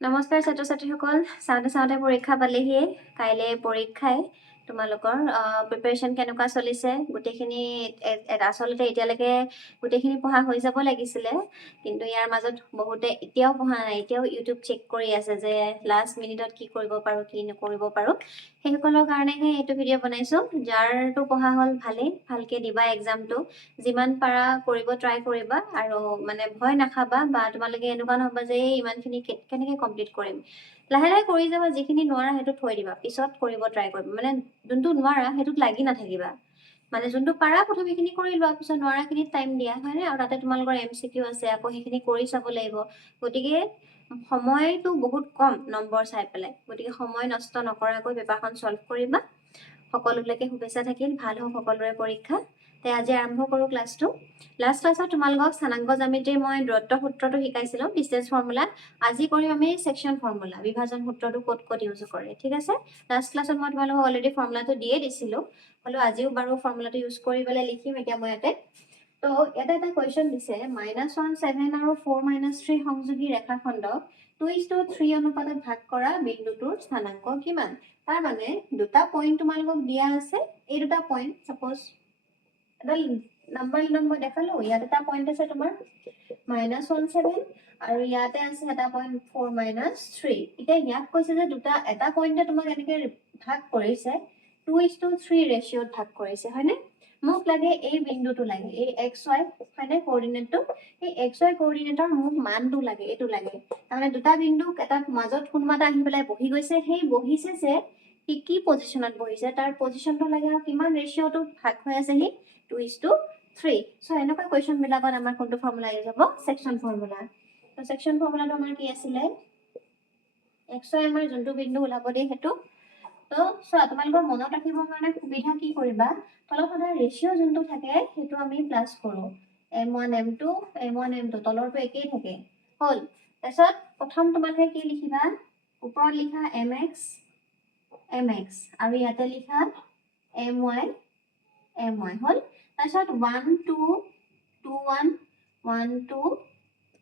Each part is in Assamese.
নমস্কাৰ ছাত্ৰ ছাত্ৰীসকল চাওঁতে পৰীক্ষা পালেহিয়ে কাইলে পৰীক্ষাই তোমালোকৰ প্ৰিপাৰেচন কেনেকুৱা চলিছে গোটেইখিনি আচলতে এতিয়ালৈকে গোটেইখিনি পঢ়া হৈ যাব লাগিছিলে কিন্তু ইয়াৰ মাজত বহুতে এতিয়াও পঢ়া নাই এতিয়াও ইউটিউব চেক কৰি আছে যে লাষ্ট মিনিটত কি কৰিব পাৰো কি নকৰিব পাৰো সেইসকলৰ কাৰণেহে এইটো ভিডিঅ' বনাইছো যাৰটো পঢ়া হ'ল ভালকে দিবা এক্সামটো যিমান পাৰা কৰিব ট্ৰাই কৰিবা আৰু মানে ভয় নাখাবা বা তোমালোকে এনেকুৱা নহবা যে ইমানখিনি কেনেকৈ কমপ্লিট কৰিম লাহে লাহে কৰি যাবা যিখিনি নোৱাৰা সেইটো থৈ দিবা পিছত কৰিব ট্ৰাই কৰিবা মানে যোনটো নোৱাৰা সেইটোত লাগি নাথাকিবা মানে যোনটো পাৰা প্ৰথম সেইখিনি কৰি লোৱা পিছত নোৱাৰাখিনিত টাইম দিয়া হয়নে আৰু তাতে তোমালোকৰ MCQ আছে আকৌ সেইখিনি কৰি চাব লাগিব গতিকে সময়টো বহুত কম নম্বৰ চাই পেলাই গতিকে সময় নষ্ট নকৰাকৈ পেপাৰখন সলভ কৰিবা সকলোলৈকে শুভেচ্ছা থাকিল ভাল হওক সকলোৰে পৰীক্ষা তে আজি আৰম্ভ কৰো ক্লাছটো লাষ্ট ক্লাছত তোমালোকক স্থানাংক জ্যামিতিৰ মই দূৰত্ব সূত্ৰটো শিকাইছিলো ডিসটেন্স ফৰ্মুলা আজি কৰিম আমি সেকশন ফৰ্মুলা বিভাজন সূত্ৰটো ক'ত ইউজ কৰে ঠিক আছে লাষ্ট ক্লাছত মই তোমালোকক অলৰেডি ফৰ্মুলাটো দিয়ে দিছিলো হলো আজিও বাৰু ফৰ্মুলাটো ইউজ কৰি পেলাই লিখিম এতিয়া মই ইয়াতে তো এটা কোৱেশ্চন দিছে -1 7 আৰু 4 3 সংযোগী ৰেখাখণ্ডক 2:3 অনুপাতত ভাগ কৰা বিন্দুটোৰ স্থানাংক কিমান তাৰ মানে দুটা পইণ্ট তোমালোকক দিয়া আছে এই দুটা পইণ্ট সাপোজ এডাল নম্বৰ দেখালো ইয়াত এটা পইণ্ট আছে তোমাৰ -1 7 আৰু ইয়াতে আছে এটা পইণ্ট 4 3 এতিয়া ইয়াক কৈছে যে দুটা এটা পইণ্টে তোমাক এনেকে ভাগ কৰিছে 2:3 ৰেশিঅত ভাগ কৰিছে হয়নে মোক লাগে এই বিন্দুটো লাগে এই xy হয়নে কোঅৰ্ডিনেটটো এই xy কোঅৰ্ডিনেটৰ মোক মানটো লাগে এটো লাগে তাৰমানে দুটা বিন্দু এটা মাজত কোনমাটা আহি পেলাই বহি গৈছে সেই বহিছে যে কি পজিশনত বহিছে তাৰ পজিশনটো লাগে আৰু কিমান ৰেশিঅটো ভাগ হৈ আছে হি 2:3 সো এনেকুৱা কোৱেশ্চন বিলাকত আমাৰ কোনটো ফৰ্মুলা ইউজ হ'ব সেকশন ফৰ্মুলা তো সেকশন ফৰ্মুলাটো আমাৰ কি আছিলে xy আমাৰ যোনটো বিন্দু ওলাব দিয়ে হেতু তো সো তোমালোকৰ মনত ৰাখিবৰ কাৰণে সুবিধা কি কৰিবা তলত সদায় ৰেশিও যোনটো থাকে হেতু আমি প্লাস কৰো m1 m2 m1 m2 তলৰটো একেই থাকে হল তাৰছত প্ৰথম তোমালোকে কি লিখিবা ওপৰত লিখা mx আৰু ইয়াতে লিখা my হল তাৰছত 1 2 2 1 1 2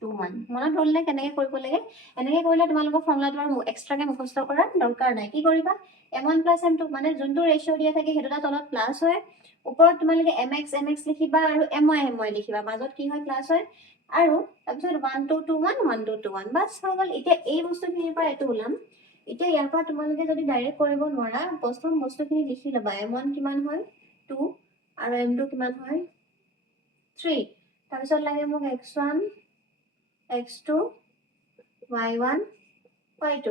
2 1 মনত হলনে কেনেকৈ কৰিব লাগে এনেকৈ কৰিলে তোমালোকৰ ফৰ্মুলাটো আৰু এক্সট্ৰাকে মুখস্থ কৰাৰ দৰকাৰ নাই কি কৰিবা m1 + m2 মানে যোনটো ৰেশিও দিয়া থাকে হেতুটা তলত প্লাস হয় ওপৰত তোমালোকে mx লিখিবা আৰু my লিখিবা মাজত কি হয় প্লাস হয় আৰু তাৰপিছত 1 2 2 1 1 2 2 1 বাস হৈ গল এতিয়া এই বস্তুখিনিৰ পৰা এটো ওলাম এতিয়া ইয়াৰ পৰা তোমালোকে যদি ডাইৰেক্ট কৰিব নোৱাৰা প্ৰথম বস্তুখিনি লিখি লবা m1 কিমান হয় 2 আৰু m2 কিমান হয় 3 তাৰপিছত লাগে মোক x1 x2 y1 y2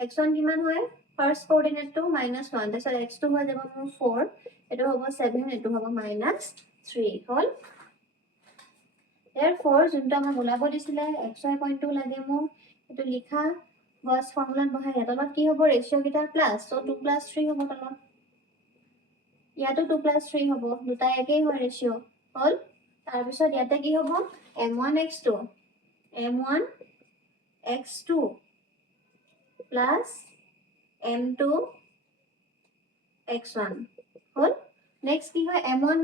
x1 কিমান হয় ফাৰ্স্ট কোঅৰ্ডিনেটটো -1 তাৰপিছত x2 হৈ যাব মোৰ 4 এটো হ'ব 7 এটো হ'ব -3 হল therefore যোনটো আমাক ওলাব দিছিলে xy পইণ্টটো লাগে মোক এটো লিখা বস ফৰ্মুলাত বহাই তলত কি হ'ব ৰেশিও কিটা প্লাস সো 2 + 3 হ'ব তলত ইয়াতো 2 + 3 হ'ব দুটা একেই হয় ৰেশিও হল তাৰ পিছত ইয়াতে কি হ'ব m1 x2 plus m2 x1 হল নেক্সট কি হয় m1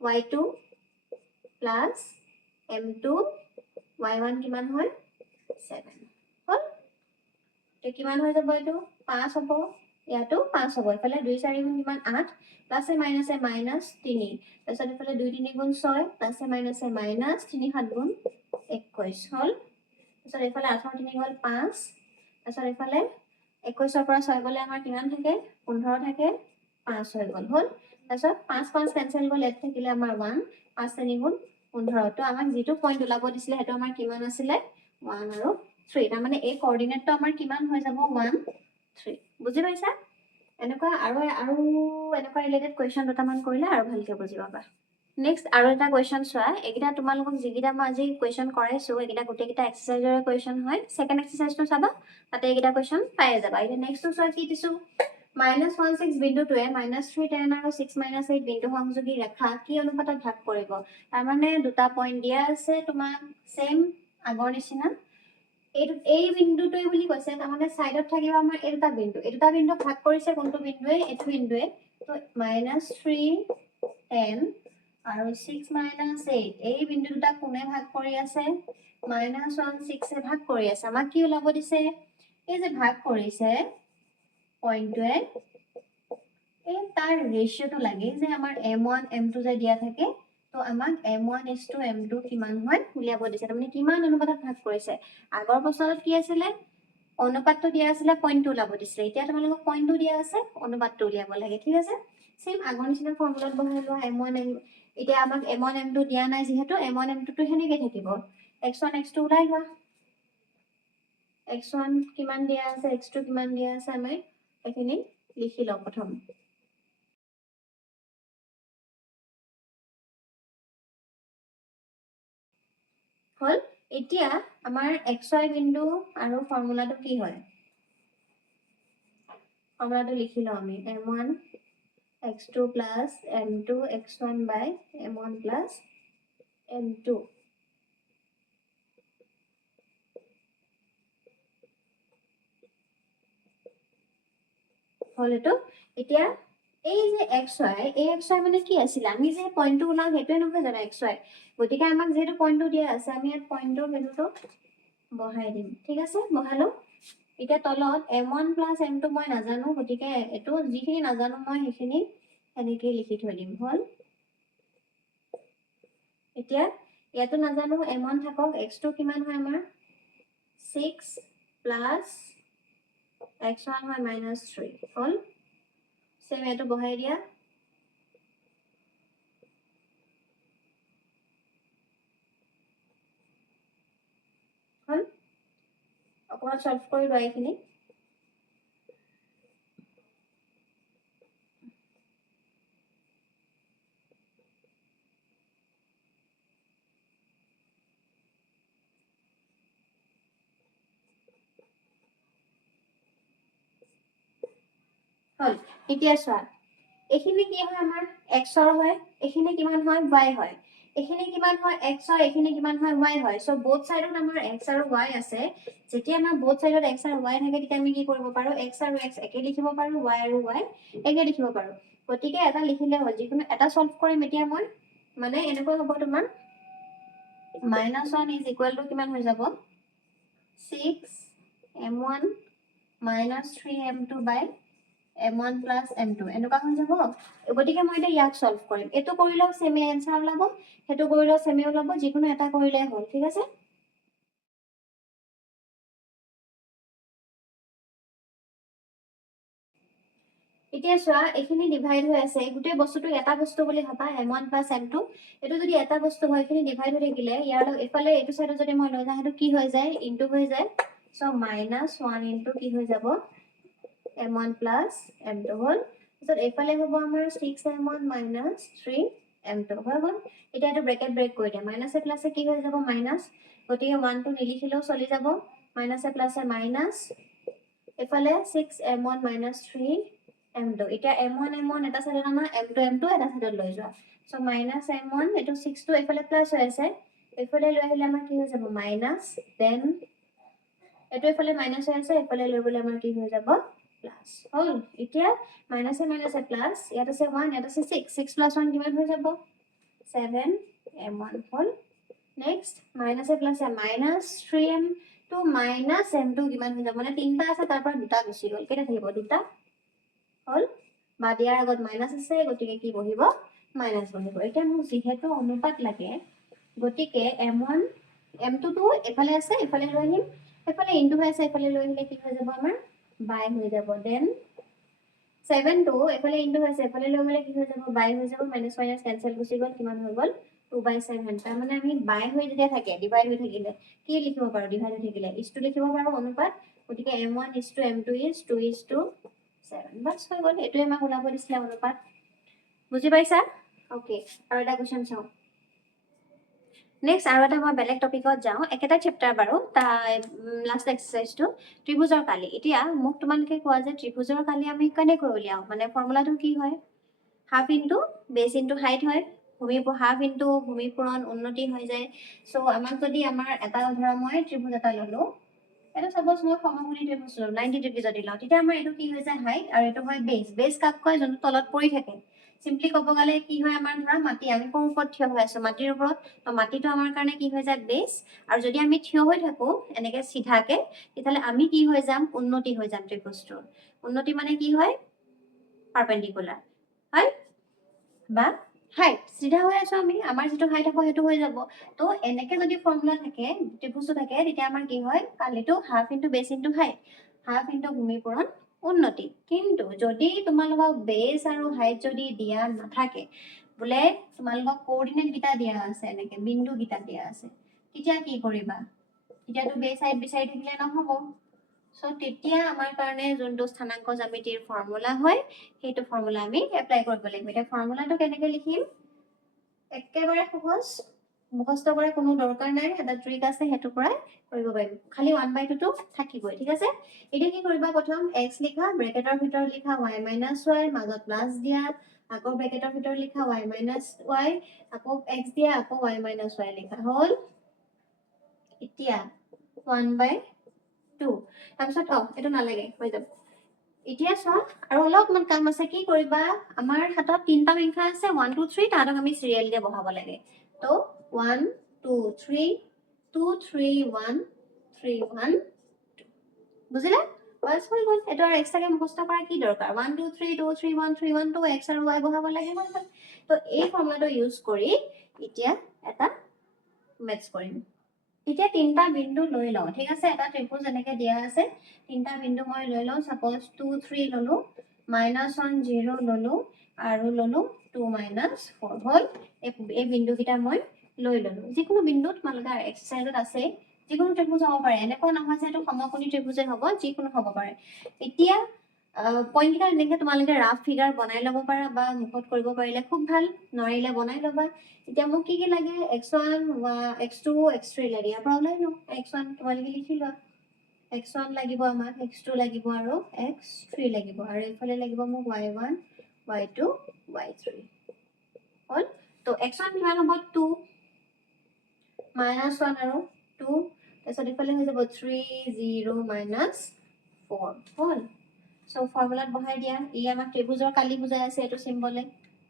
y2 plus m2 y1 কিমান হয় 7 হল তে কিমান হৈ যাব এটো 5 হ'ব ইয়াতো 5 হ'ব ইফালে 2 4 গুণ কিমান 8 প্লাসে মাইনাসে -3 তাৰপিছত ইফালে 2 3 গুণ 6 প্লাসে মাইনাসে -3 7 গুণ 21 হল তাৰপিছত ইফালে 8 3 গল 5 তাৰপিছত ইফালে 21 পৰা 6 গলে আমাৰ কিমান থাকে 15 থাকে 5 হৈ গল হল তাৰপিছত 5 5 কেনসেল গল ইয়াত থাকিলে আমাৰ 1 5 3 গুণ 15 তো আমাক যেটো পইণ্ট ওলাব দিছিলে হেতু আমাৰ কিমান আছিলে 1 আৰু 3 তাৰ মানে এই কোঅৰ্ডিনেটটো আমাৰ কিমান হৈ যাব 1 3 বুজি পাইছা এনেকুৱা আৰু এনেকুৱা ৰিলেটেড কোৱেশ্চন দুটামান কৰিলে আৰু ভালকে বুজি পাবা নেক্সট আৰু এটা কোৱেশ্চন চোৱা একিটা তোমালোকক যিকিটা মই আজি কোৱেশ্চন কৰাইছো একিটা গোটেইকিটা এক্সাৰসাইজৰ কোৱেশ্চন হয় সেকেন্ড এক্সাৰসাইজটো চাবা তাতে একিটা কোৱেশ্চন পাই যাবা এতিয়া নেক্সটটো চোৱা কি দিছো -16 বিন্দুটোৱে -3 10 আৰু 6 8 বিন্দু সংযোগী ৰেখা কি অনুপাতত ভাগ কৰিব তাৰ মানে দুটা পইণ্ট দিয়া আছে তোমাক সেম আগৰ নিচিনা এই বিন্দুটোই বুলি কৈছে তাৰ মানে সাইডত থাকিব আমাৰ এই দুটা বিন্দু ভাগ কৰিছে কোনটো বিন্দুৱে এটো বিন্দুৱে তো -3 10 আৰু 6 minus 8 এই বিন্দু দুটা কোনে ভাগ কৰি আছে -1 6 এ ভাগ কৰি আছে আমাক কি ওলাব দিছে এই যে ভাগ কৰিছে পইণ্টটোৱে এই তাৰ ৰেশিওটো লাগে যে আমাৰ m1 m2 যে দিয়া থাকে তো আমাক m1 m2 কিমান হয় উলিয়াব দিছে তাৰমানে কিমান অনুপাতত ভাগ কৰিছে আগৰ বছৰত কি আছিলে অনুপাতটো দিয়া আছিলে পইণ্টটো ওলাব দিছিলে এতিয়া তোমালোকক পইণ্টটো দিয়া আছে অনুপাতটো উলিয়াব লাগে ঠিক আছে সেম আগৰ নিচিনা ফৰ্মুলাত বহাই লোৱা m1 এতিয়া আমাক m1 m2 দিয়া নাই যেহেতু m1 m2 টো হেনেকে থাকিব x1 x2 ওলাই লোৱা x1 কিমান দিয়া আছে x2 কিমান দিয়া আছে আমি এখিনি লিখি লওঁ প্ৰথম হল এতিয়া আমাৰ xy বিন্দু আৰু ফৰ্মুলাটো কি হয় ফৰ্মুলাটো লিখি লওঁ আমি m1 x2 plus m2 x1 by m1 plus m2 হলেতো এতিয়া এই যে xy এই xy মানে কি আছিল আমি যে পইণ্টটো ওলাম হেতুৱে নহয় জানো xy গতিকে আমাক যেটো পইণ্টটো দিয়া আছে আমি ইয়াত পইণ্টৰ ভ্যালুটো বহাই দিম ঠিক আছে বহালো এতিয়া তলত m1 plus m2 মই নাজানো গতিকে এটো যিখিনি নাজানো মই হেখিনি এনেকৈ লিখি থৈ দিম হল এতিয়া ইয়াতো নাজানো m1 থাকক x2 কিমান হয় আমাৰ 6 plus x1 হয় -3 হল সেম এটো বহাই দিয়া হল অকমান সলভ কৰি লোৱা এইখিনি হল এতিয়া চোৱা এখিনি কি হয় আমাৰ x ৰ হয় এখিনি কিমান হয় y হয় এখিনি কিমান হয় x ৰ এখিনি কিমান হয় y হয় সো বোথ সাইডত আমাৰ x আৰু y আছে যেতিয়া আমাৰ বোথ সাইডত x আৰু y থাকে তেতিয়া আমি কি কৰিব পাৰো x আৰু x একে লিখিব পাৰো y আৰু y একে লিখিব পাৰো গতিকে এটা লিখিলে হ'ল যিকোনো এটা সলভ কৰিম এতিয়া মই মানে এনেকৈ হ'ব তোমাৰ -1 is equal to কিমান হৈ যাব 6 m1 -3 m2 by m1 plus m2 এনেকুৱা হৈ যাব গতিকে মই এটা ইয়াক সলভ কৰিম এটো কৰিলেও সেমে আনসাৰ ওলাব হেতু কৰিলেও সেমে ওলাব যিকোনো এটা কৰিলে হ'ল ঠিক আছে এতিয়া চোৱা এখিনি ডিভাইড হৈ আছে গুটে বস্তুটো এটা বস্তু বুলি ভাবা m1 plus m2 এটো যদি এটা বস্তু হয় এখিনি ডিভাইড হৈ থাকিলে ইয়াৰ এফালে এটো সাইড যদি মই লৈ যাও হেতু কি হৈ যায় ইনটু হৈ যায় সো -1 ইনটু কি হৈ যাব m1 plus m2 হল সো এফালে হ'ব আমাৰ 6m1 -3 m2 হৈ গল এটা এটো ব্ৰ্যাকেট ব্ৰেক কৰি দিয়া মাইনাস এ প্লাস এ কি হৈ যাব মাইনাস গতিকে 1 টো নিলিখিলেও চলি যাব মাইনাস এ প্লাস এ মাইনাস এফালে 6m1 -3 m2 এটা m1 m1 এটা সাইডত আনা m2 m2 এটা সাইডত লৈ যোৱা সো -m1 এটো 6 টো এফালে প্লাস হৈ আছে এফালে লৈ আহিলে আমাৰ কি হৈ যাব মাইনাস দেন এটো এফালে মাইনাস হৈ আছে এফালে লৈ গলে আমাৰ কি হৈ যাব প্লাস হল এতিয়া মাইনাস এ প্লাস ইয়াত আছে 1 ইয়াত আছে 6 6 plus 1 কিমান হৈ যাব 7 m1 hall next minus A plus A -3m to -m2 কিমান হৈ যাব মানে তিনটা আছে তাৰ পৰা দুটা গুচি গল কেটা থাকিব দুটা হল বা দিয়াৰ আগত মাইনাস আছে গতিকে কি বহিব মাইনাস বহিব এটা মোক যেহেতু অনুপাত লাগে গতিকে m1 m2 টো এফালে আছে এফালে লৈ আহিম এফালে ইনটু হৈ আছে এফালে লৈ আহিলে কি হৈ যাব আমাৰ বাই হৈ যাব দেন 7 টো এফালে ইনটু হৈ আছে এফালে লৈ গলে কি হৈ যাব বাই হৈ যাব মাইনাস মাইনাস ক্যান্সেল গুচি গল কিমান হৈ গল 2/7 তাৰ মানে আমি বাই হৈ যেতিয়া থাকে ডিভাইড হৈ থাকিলে কি লিখিব পাৰো ডিভাইড হৈ থাকিলে ইছটো লিখিব পাৰো অনুপাত গতিকে m1 is to m2 is 2 is to 7 বাস হৈ গল এটোৱে আমাক ওলাব দিছিলে অনুপাত বুজি পাইছা ওকে আৰু এটা কোৱেশ্চন চাও নেক্সট আৰু এটা মই বেলেগ টপিকত যাও একেটা চেপ্টাৰ বাৰু তা লাষ্ট এক্সাৰসাইজটো ত্ৰিভুজৰ কালি এতিয়া মোক তোমালোকে কোৱা যে ত্ৰিভুজৰ কালি আমি কেনেকৈ উলিয়াও মানে ফৰ্মুলাটো কি হয় half into base into height হয় ভূমি হাফ ইনটু ভূমি পূৰণ উন্নতি হৈ যায় সো আমাক যদি আমাৰ এটা ধৰা মই ত্ৰিভুজ এটা ললো এটা সাপোজ মই সমকোণী ত্ৰিভুজ ললো 90 ডিগ্ৰী যদি লওঁ তেতিয়া আমাৰ এটো কি হৈ যায় হাইট আৰু এটো হয় বেস বেস কাক কয় যোনটো তলত পৰি থাকে চিম্পলি ক'ব গ'লে কি হয় আমাৰ ধৰা মাটি আমি কোৰ ওপৰত থিয় হৈ আছো মাটিৰ ওপৰত মাটিটো আমাৰ কাৰণে কি হৈ যায় বেছ আৰু যদি আমি থিয় হৈ থাকো এনেকে সিধাকে তেতিয়াহ'লে আমি কি হৈ যাম উন্নতি হৈ যাম ত্ৰিভুজটোৰ উন্নতি মানে কি হয় পাৰপেণ্ডিকুলাৰ হয় বা হাইট সিধা হৈ আছো আমি আমাৰ যেটো হাইট হ'ব হেতু হৈ যাব তো এনেকে যদি ফৰ্মুলা থাকে ত্ৰিভুজটো থাকে তেতিয়া আমাৰ কি হয় কালিটো হাফ ইনটু বেছ ইনটু হাইট হাফ ইনটু ভূমিপূৰণ উন্নতি কিন্তু যদি তোমালোকক বেছ আৰু হাইট যদি দিয়া নাথাকে বোলে তোমালোকক কোঅৰ্ডিনেট গিটা দিয়া আছে এনেকে বিন্দু গিটা দিয়া আছে তেতিয়া কি কৰিবা তেতিয়াতো বেছ হাইট বিচাৰি থাকিলে নহব সো তেতিয়া আমাৰ কাৰণে যোনটো স্থানাঙ্ক জ্যামিতিৰ ফৰ্মুলা হয় সেইটো ফৰ্মুলা আমি এপ্লাই কৰিব লাগিব এটা ফৰ্মুলাটো কেনেকৈ লিখিম একেবাৰে সহজ মুখস্থ কৰা কোনো দৰকাৰ নাই এটা ট্ৰিক আছে হেতু পৰাই কৰিব পাৰিম খালি 1/2 টো থাকিবই ঠিক আছে এতিয়া কি কৰিবা প্ৰথম x লিখা ব্ৰেকেটৰ ভিতৰত লিখা y - y মাজত প্লাস দিয়া আকৌ ব্ৰেকেটৰ ভিতৰত লিখা y - y আকৌ x দিয়া আকৌ y - y লিখা হল এতিয়া 1/2 তাৰপিছত এটো নালাগে হৈ যাব এতিয়া চোৱা আৰু অলপমান কাম আছে কি কৰিবা আমাৰ হাতত তিনটা সংখ্যা আছে 1 2 3 তাহাতক আমি সিৰিয়েল দিয়ে বহাব লাগে তো 1 2 3 2 3 1 3 1 বুজিলে বাস হৈ গ'ল এটো আৰু এক্সট্ৰাকে মুখস্থ কৰা কি দৰকাৰ 1 2 3 2 3 1 3 1 2 x আৰু y বহাব লাগে হৈ গ'ল তো এই ফৰ্মুলাটো ইউজ কৰি এতিয়া এটা মেথছ কৰিম এতিয়া তিনটা বিন্দু লৈ লও ঠিক আছে এটা ত্ৰিভুজ এনেকে দিয়া আছে তিনটা বিন্দু মই লৈ লও সাপোজ 2 3 ললো -1 0 ললো আৰু ললো 2 4 হল এই বিন্দু কিটা মই লৈ ললো যিকোনো বিন্দু তোমালোকে এক্সাৰসাইজত আছে যিকোনো ত্ৰিভুজ হ'ব পাৰে এনেকুৱা নহয় যে এটো সমকোণী ত্ৰিভুজে হ'ব যিকোনো হ'ব পাৰে এতিয়া পইণ্ট কিটা এনেকে তোমালোকে ৰাফ ফিগাৰ বনাই ল'ব পাৰা বা মুখত কৰিব পাৰিলে খুব ভাল নৰিলে বনাই ল'বা এতিয়া মোক কি লাগে x1 x2 x3 লাগে ইয়াৰ পৰা ওলাই লও x1 তোমালোকে লিখি লোৱা x1 লাগিব আমাক x2 লাগিব আৰু x3 লাগিব আৰু ইফালে লাগিব মোক y1 y2 y3 হল তো x1 কিমান হ'ব 2 -1 আৰু 2 তাৰপিছত ইফালে হৈ যাব 3 0 4 হল সো ফৰ্মুলাত বহাই দিয়া ই আমাক ত্ৰিভুজৰ কালি বুজাই আছে এটো সিম্বলে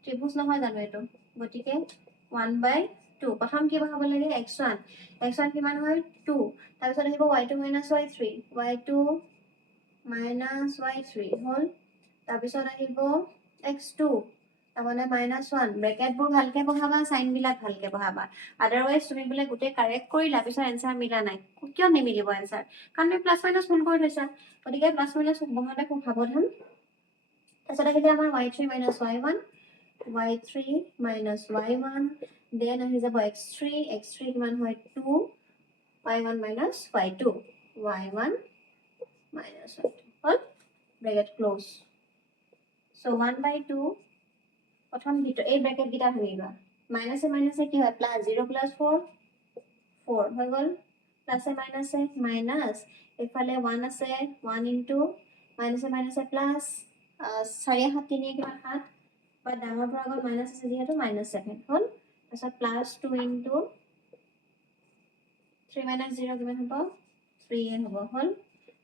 ত্ৰিভুজ নহয় জানো এটো গতিকে 1/2 প্ৰথম কি বহাব লাগে x1 কিমান হয় 2 তাৰপিছত আহিব y2 - y3 y2 - y3 হল তাৰপিছত আহিব x2 তাৰমানে -1 ব্ৰেকেটবোৰ ভালকে বহাবা সাইন বিলাক ভালকে বহাবা আদাৰৱাইজ তুমি বোলে গুটে কাৰেক্ট কৰিলা পিছত এনসাৰ মিলা নাই কিয় নিমিলিব এনসাৰ কাৰণ তুমি প্লাস মাইনাস ভুল কৰি থৈছা গতিকে প্লাস মাইনাস বহাতে খুব সাৱধান তাৰপিছত আহিলে আমাৰ y3 - y1 y3 - y1 then আহি যাব x3 কিমান হয় 2 y1 - y2 y1 - y2 হল ব্ৰেকেট ক্লোজ সো 1/2 প্ৰথম ভিতৰ এই ব্ৰেকেট গিটা ভাঙিবা মাইনাসে মাইনাসে কি হয় প্লাস 0 + 4 4 হৈ গল প্লাসে মাইনাসে মাইনাস এফালে 1 আছে 1 ইনটু মাইনাসে মাইনাসে প্লাস 4 7 3 কিমান 7 বা ডাঙৰ পৰা আগত মাইনাস আছে যেহেতু -7 হল তাৰপিছত প্লাস 2 ইনটু 3 - 0 কিমান হ'ব 3 হ'ব হল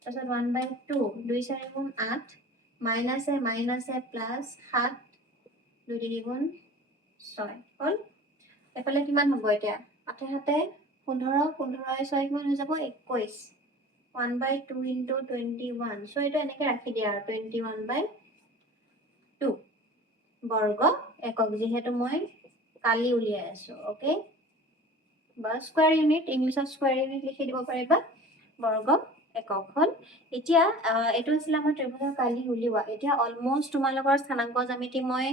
তাৰপিছত 1/2 2 4 গুণ 8 মাইনাসে মাইনাসে প্লাস 7 2 3 গুণ 6 হল এফালে কিমান হ'ব এতিয়া 8 7 15 15 6 কিমান হৈ যাব 21 1/2 ইনটু 21 সো এটা এনেকে ৰাখি দিয়া আৰু 21/2 বৰ্গ একক যেহেতু মই কালি উলিয়াই আছো ওকে বা স্কয়াৰ ইউনিট ইংলিছত স্কয়াৰ ইউনিট লিখি দিব পাৰিবা বৰ্গ একক হল এতিয়া এটো আছিল আমাৰ ত্ৰিভুজৰ কালি উলিওৱা এতিয়া অলমোস্ট তোমালোকৰ স্থানাঙ্ক জ্যামিতি মই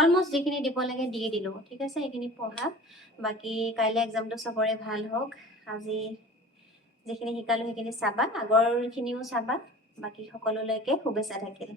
অলমোস্ট যিখিনি দিব লাগে দি দিলো ঠিক আছে এইখিনি পঢ়া বাকি কাইলে এক্সামটো সবৰে ভাল হোক আজি যিখিনি শিকালো সেইখিনি চাবা আগৰখিনিও চাবা বাকি সকলোলৈকে শুভেচ্ছা থাকিল